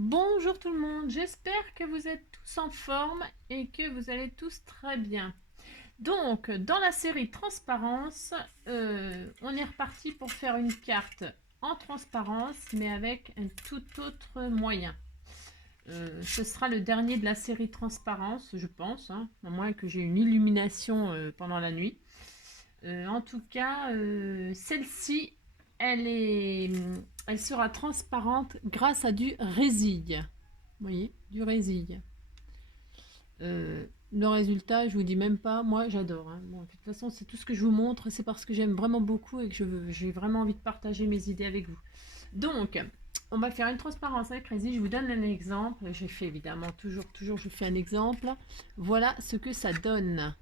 Bonjour tout le monde, j'espère que vous êtes tous en forme et que vous allez tous très bien. Donc, dans la série Transparence, on est reparti pour faire une carte en transparence, mais avec un tout autre moyen. Ce sera le dernier de la série Transparence, je pense, hein, à moins que j'ai une illumination pendant la nuit. En tout cas, celle-ci, elle est, elle sera transparente grâce à du résille. Vous voyez, du résille. Le résultat, je vous dis même pas, moi j'adore, hein. Bon, de toute façon, c'est tout ce que je vous montre, c'est parce que j'aime vraiment beaucoup et que j'ai vraiment envie de partager mes idées avec vous. Donc, on va faire une transparence avec résille. Je vous donne un exemple. J'ai fait évidemment toujours, je fais un exemple. Voilà ce que ça donne.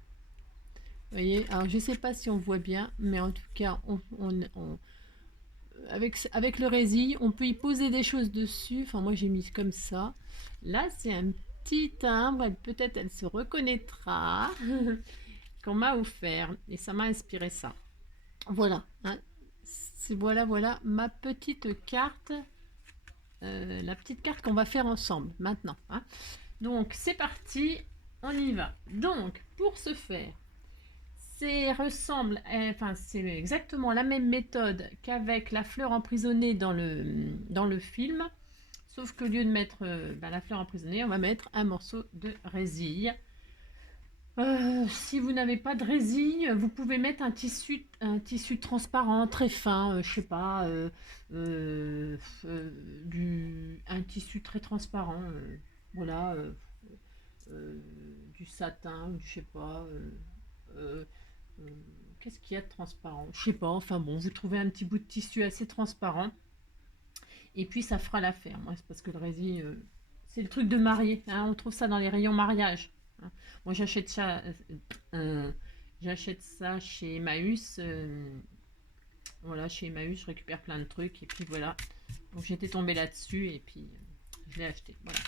Vous voyez, alors je sais pas si on voit bien, mais en tout cas, avec le résille, on peut y poser des choses dessus. Enfin, moi j'ai mis comme ça. Là, c'est un petit timbre. Peut-être elle se reconnaîtra qu'on m'a offert. Et ça m'a inspiré ça. Voilà. Hein. Voilà ma petite carte. La petite carte qu'on va faire ensemble maintenant. Hein. Donc, c'est parti. On y va. Donc, pour ce faire, c'est exactement la même méthode qu'avec la fleur emprisonnée dans le film, sauf qu'au lieu de mettre la fleur emprisonnée, on va mettre un morceau de résille. Si vous n'avez pas de résille, vous pouvez mettre un tissu transparent très fin, je sais pas, un tissu très transparent, voilà, euh, du satin, je sais pas. Euh, euh, Qu'est-ce qu'il y a de transparent? Je sais pas, enfin bon, vous trouvez un petit bout de tissu assez transparent et puis ça fera l'affaire. Moi, c'est parce que le résille, c'est le truc de mariée, hein, on trouve ça dans les rayons mariage. Hein. Moi, euh, j'achète ça chez Emmaüs. Voilà, chez Emmaüs, je récupère plein de trucs et puis voilà. Donc j'étais tombée là-dessus et puis je l'ai acheté. Voilà.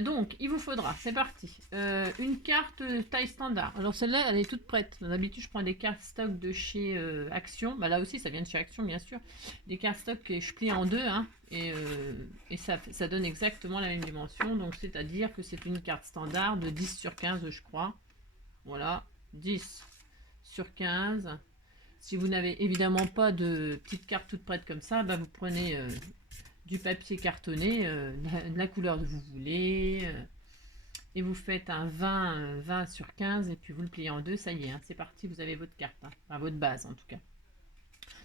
Donc, il vous faudra, c'est parti, une carte taille standard. Alors celle-là, elle est toute prête. D'habitude, je prends des cartes stock de chez Action. Bah, là aussi, ça vient de chez Action, bien sûr. Des cartes stock que je plie en deux, hein, et ça donne exactement la même dimension. Donc, c'est-à-dire que c'est une carte standard de 10 sur 15, je crois. Voilà, 10 sur 15. Si vous n'avez évidemment pas de petite carte toute prête comme ça, bah, vous prenez du papier cartonné, de la couleur que vous voulez, et vous faites un 20 sur 15 et puis vous le pliez en deux, ça y est, hein, c'est parti, vous avez votre carte, hein, enfin votre base en tout cas.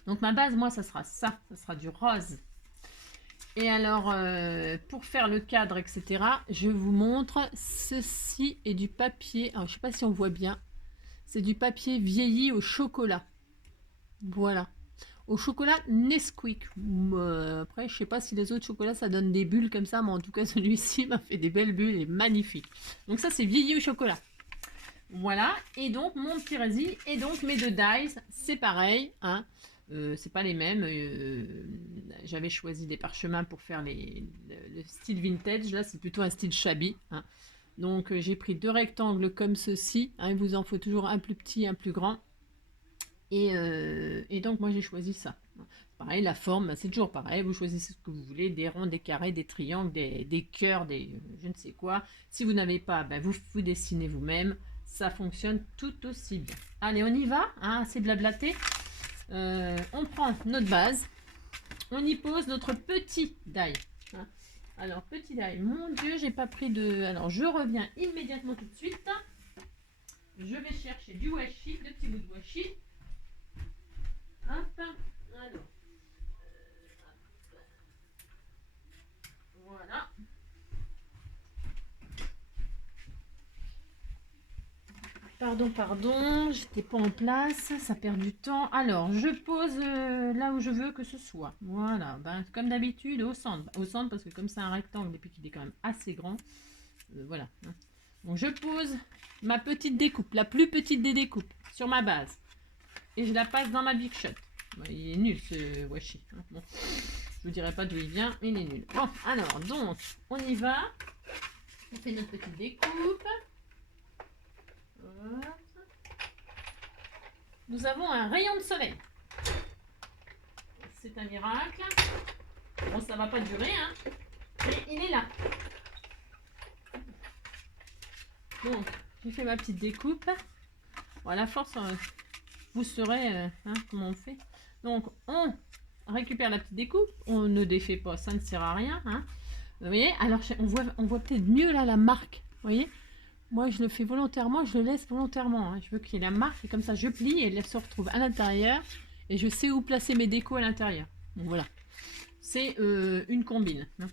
Donc ma base, moi, ça sera du rose. Et alors, pour faire le cadre, etc., je vous montre, ceci est du papier, alors je sais pas si on voit bien, c'est du papier vieilli au chocolat. Voilà. Au chocolat Nesquik. Après, je sais pas si les autres chocolats ça donne des bulles comme ça, mais en tout cas celui-ci m'a fait des belles bulles et magnifique. Donc ça c'est vieilli au chocolat. Voilà, et donc mon petit résille, et donc mes deux dies, c'est pareil, hein. C'est pas les mêmes. J'avais choisi des parchemins pour faire le style vintage. Là, c'est plutôt un style shabby. Hein. Donc, j'ai pris deux rectangles comme ceci. Hein, il vous en faut toujours un plus petit, un plus grand. Et donc moi j'ai choisi ça. Pareil, la forme, c'est toujours pareil, vous choisissez ce que vous voulez, des ronds, des carrés, des triangles, des cœurs, des je ne sais quoi. Si vous n'avez pas, ben vous dessinez vous-même, ça fonctionne tout aussi bien. Allez, on y va, hein, c'est blablaté. On prend notre base, on y pose notre petit die. Hein. Alors, petit die, mon Dieu, j'ai pas pris de... Alors, je reviens immédiatement tout de suite. Je vais chercher du washi, le petit bout de washi. Hop, alors, voilà. Pardon, j'étais pas en place, ça perd du temps. Alors, je pose là où je veux que ce soit. Voilà, ben, comme d'habitude, au centre. Au centre, parce que comme c'est un rectangle et puis qu'il est quand même assez grand, voilà. Hein. Donc, je pose ma petite découpe, la plus petite des découpes, sur ma base. Et je la passe dans ma Big Shot. Bon, il est nul ce washi. Hein. Bon, je vous dirai pas d'où il vient, mais il est nul. Bon, alors, donc, on y va. On fait notre petite découpe. Voilà. Nous avons un rayon de soleil. C'est un miracle. Bon, ça va pas durer, hein. Et il est là. Donc, j'ai fait ma petite découpe. Bon, à la force, vous saurez comment on fait. Donc, on récupère la petite découpe. On ne défait pas, ça ne sert à rien. Hein. Vous voyez? Alors, on voit peut-être mieux là la marque. Vous voyez? Moi, je le fais volontairement, je le laisse volontairement. Hein. Je veux qu'il y ait la marque, et comme ça, je plie et elle se retrouve à l'intérieur. Et je sais où placer mes décos à l'intérieur. Donc, voilà. C'est une combine. Hein.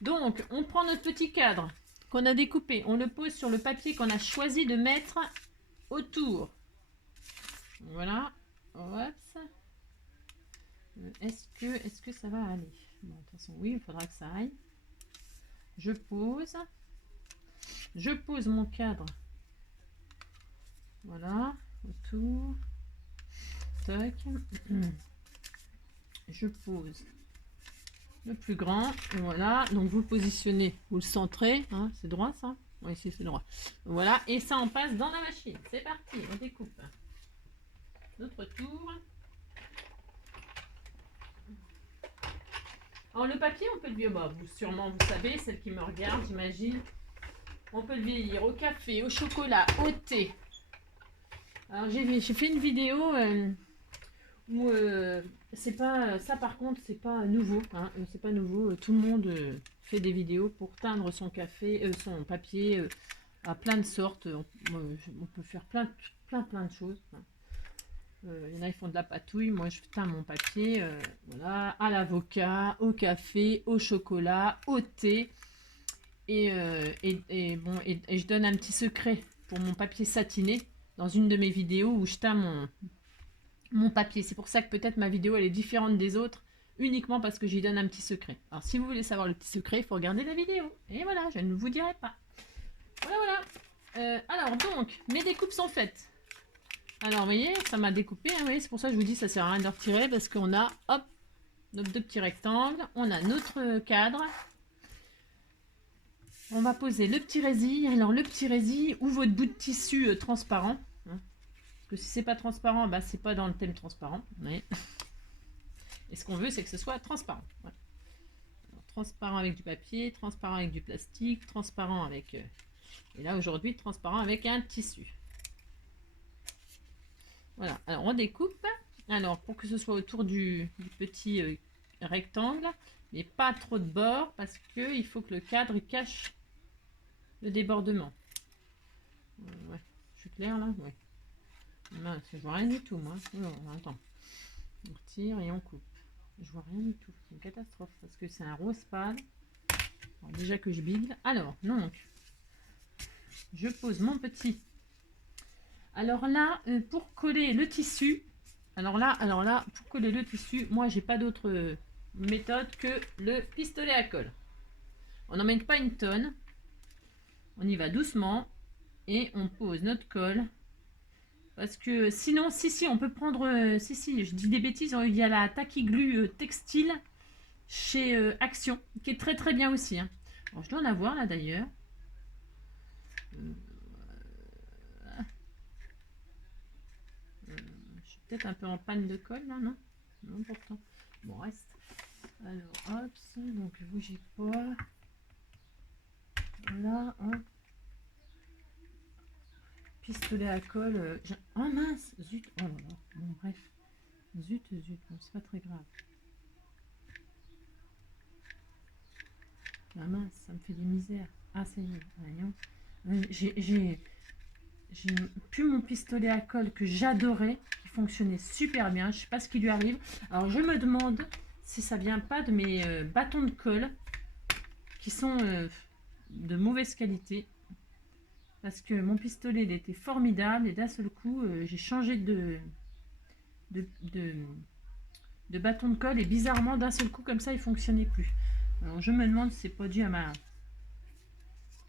Donc, on prend notre petit cadre qu'on a découpé. On le pose sur le papier qu'on a choisi de mettre autour. Voilà. Oups. Est-ce que ça va aller? Bon, de toute façon, oui, il faudra que ça aille. Je pose mon cadre. Voilà, autour. Tac. Je pose le plus grand. Voilà, donc vous le positionnez, vous le centrez. Hein, c'est droit ça? Oui, si, c'est droit. Voilà, et ça on passe dans la machine. C'est parti, on découpe. Notre tour. Alors le papier, on peut le vieillir, vous sûrement vous savez, celle qui me regarde, j'imagine. On peut le vieillir au café, au chocolat, au thé. Alors j'ai fait une vidéo où c'est pas ça par contre, c'est pas nouveau. Hein, c'est pas nouveau. Tout le monde fait des vidéos pour teindre son café, son papier à plein de sortes. On peut faire plein de choses. Hein. Il y en a qui font de la patouille, moi je teins mon papier voilà, à l'avocat, au café, au chocolat, au thé et je donne un petit secret pour mon papier satiné dans une de mes vidéos où je teins mon papier. C'est pour ça que peut-être ma vidéo elle est différente des autres uniquement parce que j'y donne un petit secret. Alors si vous voulez savoir le petit secret, il faut regarder la vidéo et voilà, je ne vous dirai pas. Voilà. Alors donc, mes découpes sont faites. Alors, vous voyez, ça m'a découpé. Hein, c'est pour ça que je vous dis ça sert à rien de retirer parce qu'on a, hop, nos deux petits rectangles. On a notre cadre. On va poser le petit résil. Alors, le petit résil ou votre bout de tissu transparent. Hein, parce que si c'est pas transparent, bah, c'est pas dans le thème transparent. Ouais. Et ce qu'on veut, c'est que ce soit transparent. Ouais. Alors, transparent avec du papier, transparent avec du plastique, transparent avec... et là, aujourd'hui, transparent avec un tissu. Voilà, alors on découpe. Alors pour que ce soit autour du petit rectangle, mais pas trop de bords parce que il faut que le cadre cache le débordement. Ouais, je suis claire là? Ouais. Mince, je vois rien du tout moi. Non, attends. On retire et on coupe. Je vois rien du tout. C'est une catastrophe parce que c'est un rose pâle. Alors, déjà que je bide. Alors, donc, je pose mon petit. Alors là, pour coller le tissu, alors là, pour coller le tissu, moi j'ai pas d'autre méthode que le pistolet à colle. On n'en met pas une tonne, on y va doucement et on pose notre colle. Parce que sinon, si, on peut prendre, si, je dis des bêtises, il y a la Tacky Glue textile chez Action, qui est très très bien aussi. Hein. Alors, je dois en avoir là d'ailleurs. Peut-être un peu en panne de colle là, non? Non, pourtant. Bon, reste. Alors, hop, donc bougez pas. Voilà, hop. Pistolet à colle. Oh mince, zut. Oh là là. Bon, bref. Zut. Bon, c'est pas très grave. Ah mince, ça me fait des misères. Ah, ça y est, voyons. J'ai plus mon pistolet à colle que j'adorais, qui fonctionnait super bien. Je sais pas ce qui lui arrive. Alors je me demande si ça vient pas de mes bâtons de colle qui sont de mauvaise qualité. Parce que mon pistolet il était formidable et d'un seul coup j'ai changé de bâton de colle et bizarrement d'un seul coup comme ça il fonctionnait plus. Alors je me demande si c'est pas dû à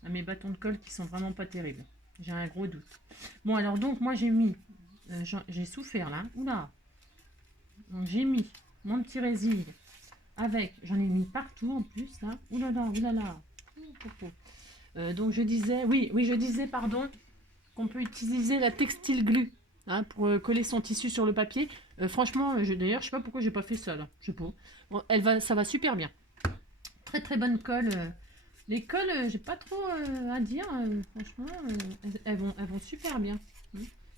mes bâtons de colle qui sont vraiment pas terribles. J'ai un gros doute. Bon, alors donc, moi, j'ai mis... j'ai souffert, là. Oula. Donc, j'ai mis mon petit résil avec... J'en ai mis partout, en plus, là. Oulala. Donc, je disais... Oui, je disais, pardon, qu'on peut utiliser la textile glue hein, pour coller son tissu sur le papier. Franchement, d'ailleurs, je sais pas pourquoi j'ai pas fait ça, là. Je sais pas. Bon, ça va super bien. Très très bonne colle. Les colles, j'ai pas trop à dire. Franchement, elles vont super bien.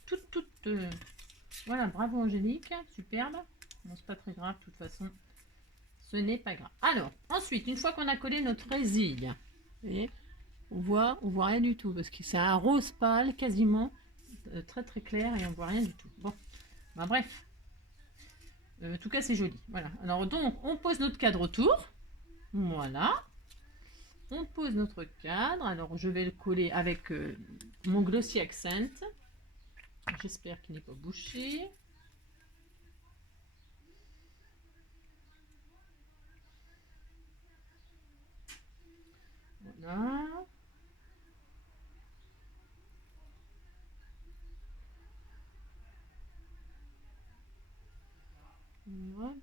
Toutes. Voilà, bravo Angélique, superbe. Bon, c'est pas très grave, de toute façon. Ce n'est pas grave. Alors, ensuite, une fois qu'on a collé notre résille, vous voyez, on voit rien du tout parce que c'est un rose pâle quasiment très très clair et on voit rien du tout. Bon, bah bref. En tout cas, c'est joli. Voilà. Alors donc, on pose notre cadre autour. Voilà. On pose notre cadre. Alors, je vais le coller avec mon Glossy Accent. J'espère qu'il n'est pas bouché. Voilà. Hop.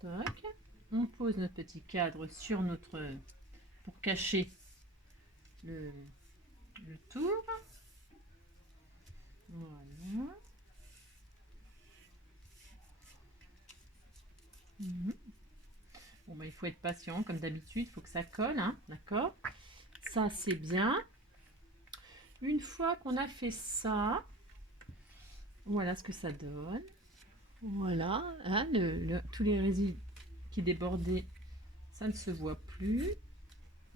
Toc. On pose notre petit cadre sur notre... pour cacher le tour. Voilà. Bon, bah, il faut être patient, comme d'habitude, il faut que ça colle, hein, d'accord? Ça, c'est bien. Une fois qu'on a fait ça, voilà ce que ça donne. Voilà, hein, tous les résidus qui débordaient, ça ne se voit plus.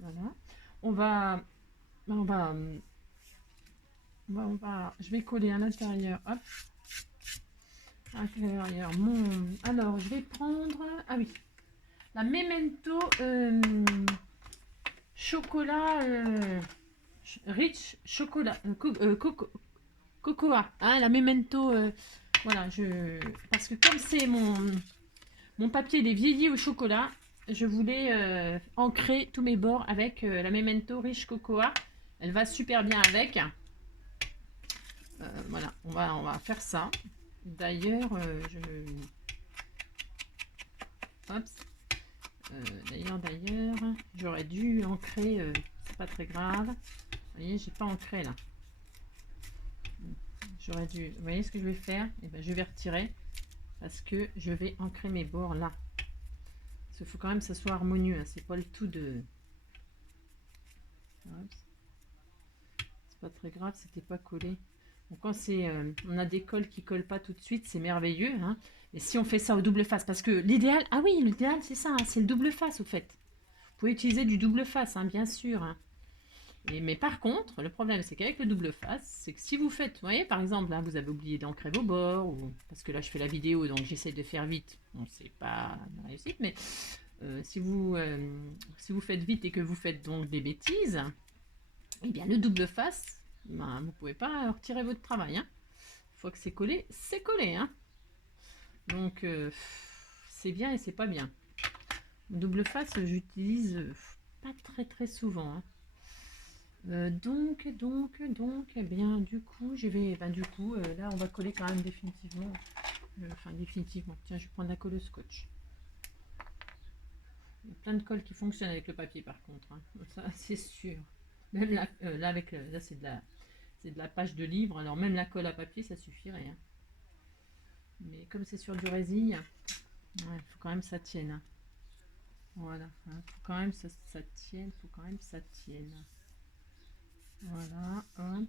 Voilà. Je vais coller à l'intérieur, hop, à l'intérieur alors, je vais prendre, ah oui, la Memento chocolat rich chocolat cocoa, hein, la Memento, voilà, parce que comme c'est mon papier il est vieilli au chocolat, je voulais ancrer tous mes bords avec la Memento Rich Cocoa. Elle va super bien avec. Voilà, on va faire ça. D'ailleurs, d'ailleurs, j'aurais dû ancrer, c'est pas très grave. Vous voyez, j'ai pas ancré là. J'aurais dû, vous voyez ce que je vais faire? Et ben, je vais retirer parce que je vais ancrer mes bords là. Parce qu'il faut quand même que ça soit harmonieux, hein. C'est pas le tout de... C'est pas très grave, c'était pas collé. Donc quand on a des cols qui collent pas tout de suite, c'est merveilleux, hein. Et si on fait ça au double face, parce que l'idéal, ah oui, l'idéal c'est ça, hein, c'est le double face au fait. Vous pouvez utiliser du double face, hein, bien sûr, hein. Mais par contre, le problème c'est qu'avec le double face, c'est que si vous faites, vous voyez par exemple, là vous avez oublié d'ancrer vos bords, ou, parce que là je fais la vidéo donc j'essaie de faire vite, bon c'est pas la réussite, mais si vous faites vite et que vous faites donc des bêtises, eh bien le double face, ben, vous pouvez pas retirer votre travail, hein. Une fois que c'est collé, hein. Donc c'est bien et c'est pas bien. Double face, j'utilise pas très très souvent, hein. Donc, eh bien, du coup, là, on va coller quand même définitivement. Enfin, définitivement. Tiens, je vais prendre la colle scotch. Il y a plein de colles qui fonctionnent avec le papier, par contre, hein. Ça, c'est sûr. Même là, là c'est de la page de livre. Alors, même la colle à papier, ça suffirait, hein. Mais comme c'est sur du résille, il faut quand même que ça tienne, hein. Voilà, hein, faut quand même ça tienne, faut quand même ça tienne. Voilà, hop,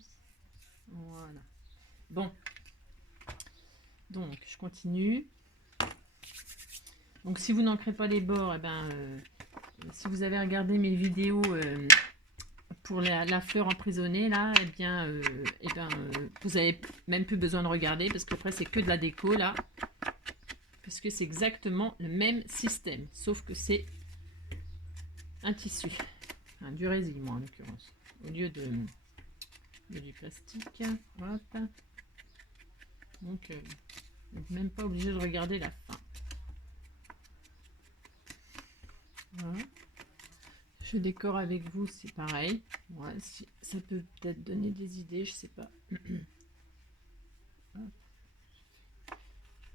voilà. Bon, donc je continue. Donc si vous n'ancrez pas les bords, eh ben, si vous avez regardé mes vidéos pour la fleur emprisonnée là, vous avez même plus besoin de regarder parce qu'après c'est que de la déco là, parce que c'est exactement le même système, sauf que c'est un tissu, enfin, du résille moi en l'occurrence, au lieu du plastique. Hop. Donc vous n'êtes même pas obligé de regarder la fin. Voilà. Je décore avec vous, c'est pareil. Ouais, si, ça peut peut-être donner des idées, je sais pas.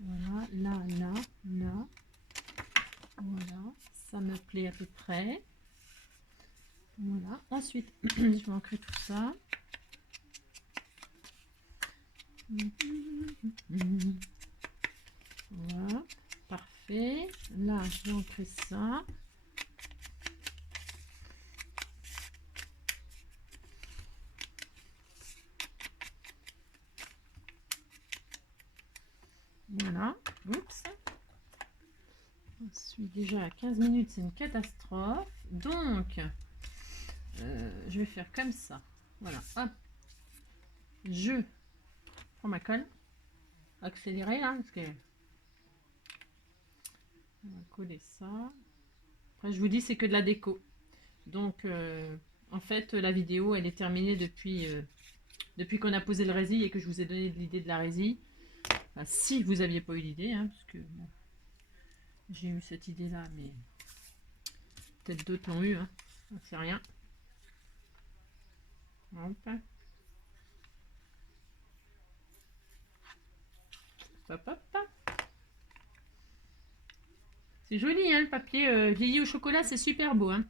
Voilà, là. Voilà, ça me plaît à peu près. Voilà, ensuite, je vais ancrer tout ça. Voilà, parfait. fait. Là, je vais ancrer ça. Voilà. Oups. Je suis déjà à 15 minutes, c'est une catastrophe. Donc, je vais faire comme ça. Voilà. Hop. Je prends ma colle. Accélérer, là, parce que... On va coller ça. Après, je vous dis, c'est que de la déco. Donc, en fait, la vidéo, elle est terminée depuis qu'on a posé le résil et que je vous ai donné l'idée de la résille. Enfin, si vous n'aviez pas eu l'idée, hein, parce que bon, j'ai eu cette idée-là, mais peut-être d'autres l'ont eu, hein, c'est rien. Hop. Hop, hop, hop. C'est joli, hein, le papier vieilli au chocolat, c'est super beau. Hein.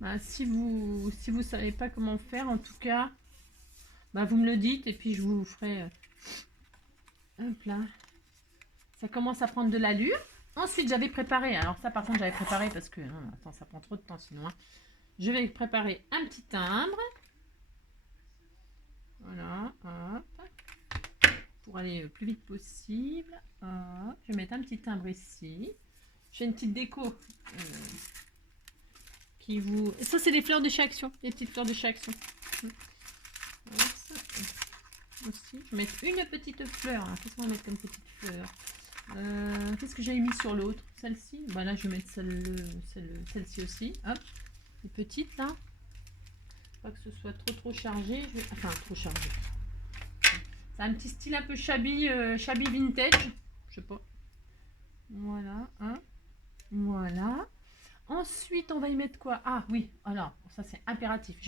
Bah, si vous savez pas comment faire, en tout cas, bah, vous me le dites et puis je vous ferai... hop là. Ça commence à prendre de l'allure. Ensuite, j'avais préparé, alors ça par contre j'avais préparé parce que, attends, ça prend trop de temps sinon. Hein. Je vais préparer un petit timbre. Voilà, hop. Pour aller le plus vite possible. Hop. Je vais mettre un petit timbre ici. J'ai une petite déco qui vous... Ça, c'est des fleurs de chez Action. Les petites fleurs de chez Action. Aussi. Je vais mettre une petite fleur. Qu'est-ce qu'on va mettre comme petite fleur? Qu'est-ce que j'avais mis sur l'autre? Celle-ci. Bah là, je vais mettre celle-ci aussi. Hop. Les petites, là. Pas que ce soit trop chargé. Enfin, trop chargé. C'est un petit style un peu shabby vintage. Je sais pas. Voilà. Hein. Voilà. Ensuite, on va y mettre quoi? Ah oui, alors, ça c'est impératif.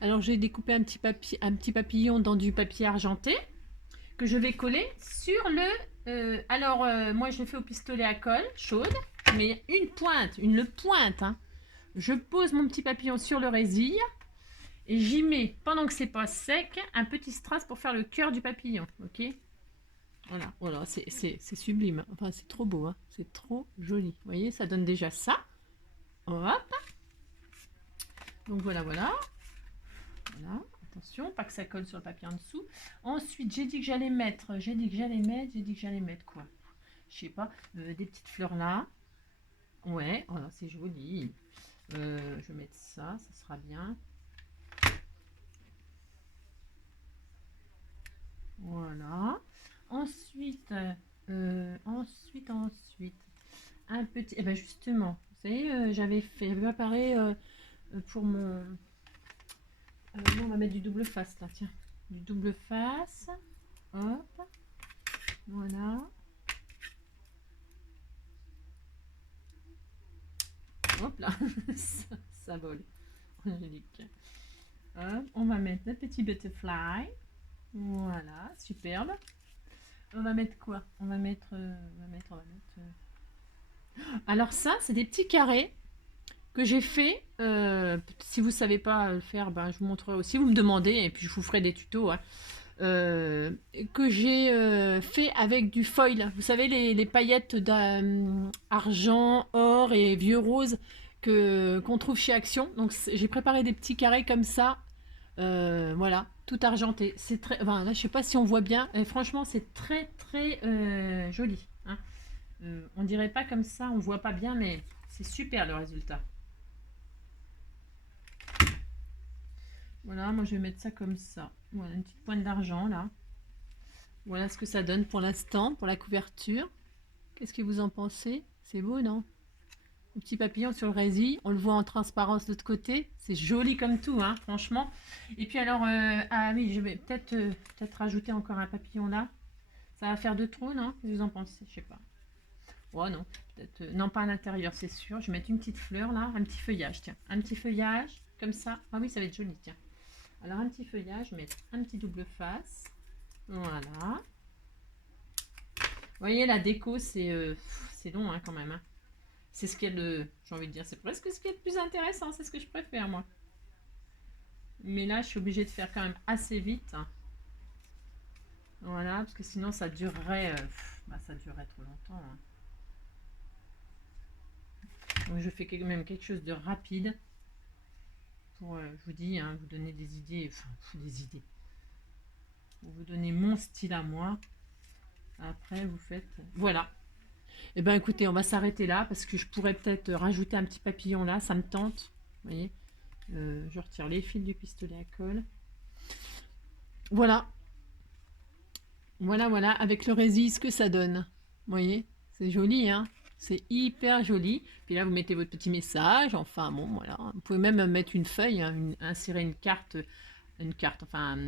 Alors, j'ai découpé un petit papillon dans du papier argenté que je vais coller sur le... moi, je le fais au pistolet à colle chaude, mais une pointe. Hein. Je pose mon petit papillon sur le résil et j'y mets, pendant que c'est pas sec, un petit strass pour faire le cœur du papillon. Ok. Voilà, c'est sublime. Enfin, c'est trop beau. Hein. C'est trop joli. Vous voyez, ça donne déjà ça. Hop. Donc voilà. Attention, pas que ça colle sur le papier en dessous. Ensuite, j'ai dit que j'allais mettre quoi? Je sais pas, des petites fleurs là. Ouais, voilà, c'est joli. Je vais mettre ça sera bien. Voilà. Ensuite, un petit... Eh ben justement, vous savez, j'avais préparé pour mon... on va mettre du double face là, tiens. Du double face. Hop. Voilà. Hop là. ça vole. Angélique. Hop. On va mettre le petit butterfly. Voilà, superbe. On va mettre quoi? On va mettre... Alors ça, c'est des petits carrés que j'ai fait. Si vous ne savez pas le faire, ben, je vous montrerai aussi. Vous me demandez et puis je vous ferai des tutos. Hein. Que j'ai fait avec du foil. Vous savez, les paillettes d'argent, or et vieux rose qu'on trouve chez Action. Donc j'ai préparé des petits carrés comme ça. Voilà, tout argenté. C'est très... Enfin, là, je sais pas si on voit bien. Et franchement, c'est très joli. Hein. On dirait pas comme ça, on voit pas bien, mais c'est super le résultat. Voilà, moi je vais mettre ça comme ça. Voilà, une petite pointe d'argent là. Voilà ce que ça donne pour l'instant, pour la couverture. Qu'est-ce que vous en pensez? C'est beau, non? Un petit papillon sur le résil, on le voit en transparence de l'autre côté. C'est joli comme tout, hein, franchement. Et puis alors, ah oui, je vais peut-être rajouter encore un papillon là. Ça va faire 2 trous, non? Qu'est-ce que vous en pensez? Je sais pas. Oh non, peut-être... non, pas à l'intérieur, c'est sûr. Je vais mettre une petite fleur là, un petit feuillage, tiens. Un petit feuillage, comme ça. Ah oui, ça va être joli, tiens. Alors un petit feuillage, je vais mettre un petit double face. Voilà. Vous voyez, la déco, c'est long hein, quand même. Hein. C'est ce qui est le... J'ai envie de dire, c'est presque ce qui est le plus intéressant. C'est ce que je préfère, moi. Mais là, je suis obligée de faire quand même assez vite. Hein. Voilà, parce que sinon, ça durerait... ça durerait trop longtemps. Hein. Donc je fais même quelque chose de rapide pour, je vous dis, hein, vous donner des idées, enfin des idées. Pour vous donner mon style à moi. Après vous faites, voilà. Et ben écoutez, on va s'arrêter là parce que je pourrais peut-être rajouter un petit papillon là, ça me tente. Vous voyez, je retire les fils du pistolet à colle. Voilà. Voilà, avec le résil, ce que ça donne. Vous voyez, c'est joli, hein. C'est hyper joli. Puis là, vous mettez votre petit message. Enfin, bon, voilà. Vous pouvez même mettre une feuille, hein, insérer une carte, enfin,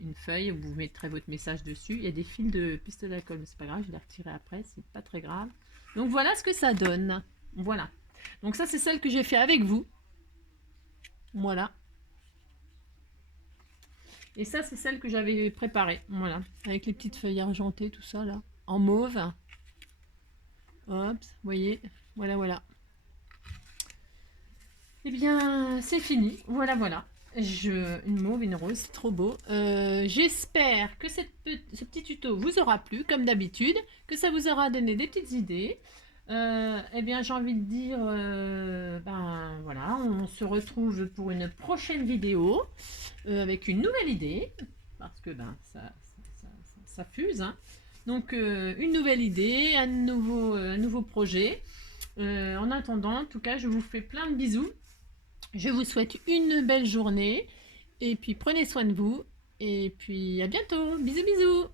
une feuille où vous mettrez votre message dessus. Il y a des fils de pistolet à colle, mais c'est pas grave, je vais les retirer après, c'est pas très grave. Donc voilà ce que ça donne. Voilà. Donc ça, c'est celle que j'ai fait avec vous. Voilà. Et ça, c'est celle que j'avais préparée. Voilà. Avec les petites feuilles argentées, tout ça, là. En mauve. Hop, vous voyez. Voilà. Eh bien, c'est fini. Voilà. Une mauve, une rose, c'est trop beau. J'espère que ce petit tuto vous aura plu, comme d'habitude, que ça vous aura donné des petites idées. Eh bien, j'ai envie de dire, ben voilà, on se retrouve pour une prochaine vidéo avec une nouvelle idée, parce que ben ça fuse, hein. Donc, une nouvelle idée, un nouveau projet. En attendant, en tout cas, je vous fais plein de bisous. Je vous souhaite une belle journée et puis prenez soin de vous et puis à bientôt. Bisous bisous.